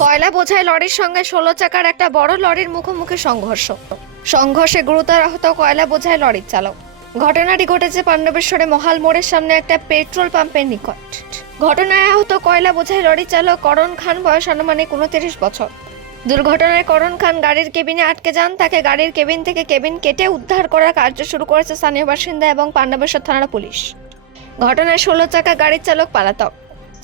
কয়লা বোঝাই লরির সঙ্গে ষোলো চাকার একটা বড় লরির মুখোমুখি সংঘর্ষ। সংঘর্ষে গুরুতর আহত কয়লা বোঝাই লরির চালক। ঘটনাটি ঘটেছে পাণ্ডবেশ্বরে মহাল মোড়ের সামনে একটা পেট্রোল পাম্পের নিকট। ঘটনায় আহত কয়লা বোঝাই লরি চালক করণ খান বয়স আনুমানিক উনত্রিশ বছর। দুর্ঘটনায় করণ খান গাড়ির কেবিনে আটকে যান, তাকে গাড়ির কেবিন থেকে কেবিন কেটে উদ্ধার করার কার্য শুরু করেছে স্থানীয় বাসিন্দা এবং পাণ্ডবেশ্বর থানার পুলিশ। ঘটনায় ষোলো চাকা গাড়ির চালক পালাতক।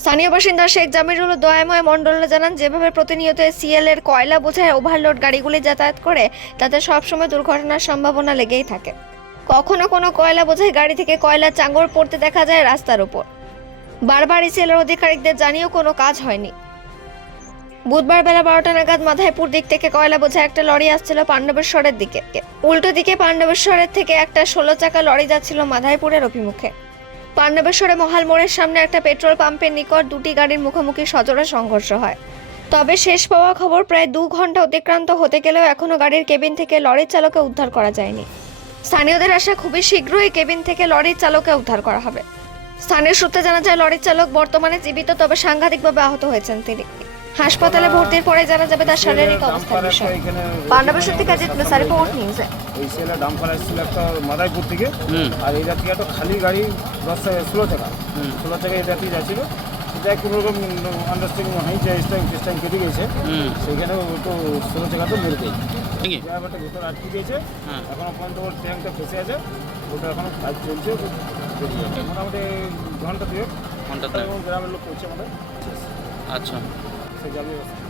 স্থানীয় বাসিন্দা শেখ জামিরুল দয়াময় মণ্ডল জানান, যেভাবে প্রতিনিয়ত সিএল এর কয়লা বোঝায়, ওভারলোড গাড়িগুলি যাতায়াত করে, তাতে সবসময় দুর্ঘটনার সম্ভাবনা লেগেই থাকে। কখনো কোনো কয়লা বোঝাই গাড়ি থেকে কয়লা চাঙ্গর পড়তে দেখা যায় রাস্তার উপর। বারবার সিএলের আধিকারিকদের জানিয়েও কোনো কাজ হয়নি। বুধবার বেলা বারোটা নাগাদ মাধাইপুর দিক থেকে কয়লা বোঝায়, একটা লরি আসছিল পাণ্ডবেশ্বরের দিকে। উল্টো দিকে পাণ্ডবেশ্বরের থেকে একটা ষোলো চাকা লরি যাচ্ছিল মাধাইপুরের অভিমুখে। পাণ্ডবেশ্বরে মহাল মোড়ের সামনে একটা পেট্রোল পাম্পের নিকট দুটি গাড়ির মুখোমুখি সজোড়া সংঘর্ষ হয়। তবে শেষ পাওয়া খবর প্রায় দু ঘণ্টা অতিক্রান্ত হতে গেলেও এখনও গাড়ির কেবিন থেকে লরির চালকে উদ্ধার করা যায়নি। স্থানীয়দের আশা, খুবই শীঘ্রই কেবিন থেকে লরির চালকে উদ্ধার করা হবে। স্থানীয় সূত্রে জানা যায়, লরির চালক বর্তমানে জীবিত, তবে সাংঘাতিকভাবে আহত হয়েছেন তিনি। হাসপাতালে ভর্তির পরে জানা যাবে তার শারীরিক অবস্থার বিষয়ে। এখানে পাণ্ডবেশ্বর থেকে জিত মিসারি রিপোর্ট নিউজে ওই সেলে ডাম্পার এসেছিল একটা মাদাইপুর থেকে। হুম। আর এই রাত্রি একটা খালি গাড়ি দশ ষোলো টাকা। হুম। ষোলো টাকা এই রাত্রি যাচ্ছিল সেটা কোনো রকম আন্ডারস্ট্যান্ডিং হয়েছে স্টাইম টেস্টাইম কেটে গেছে। হুম। সেইখানে ও তো ষোলো টাকা তো মেরে দেয়। ঠিকই ড্রাইভারটা ভিতরে আটকে দিয়েছে হ্যাঁ। এখনও পর্যন্ত ওর ট্যাঙ্কটা ফেসে আছে। ওটা এখনও কাজ চলছে মোটামুটি ঘণ্টা দুয়েক। ঘণ্টা এবং গ্রামের লোক করছে আমাদের। আচ্ছা। সে যাবে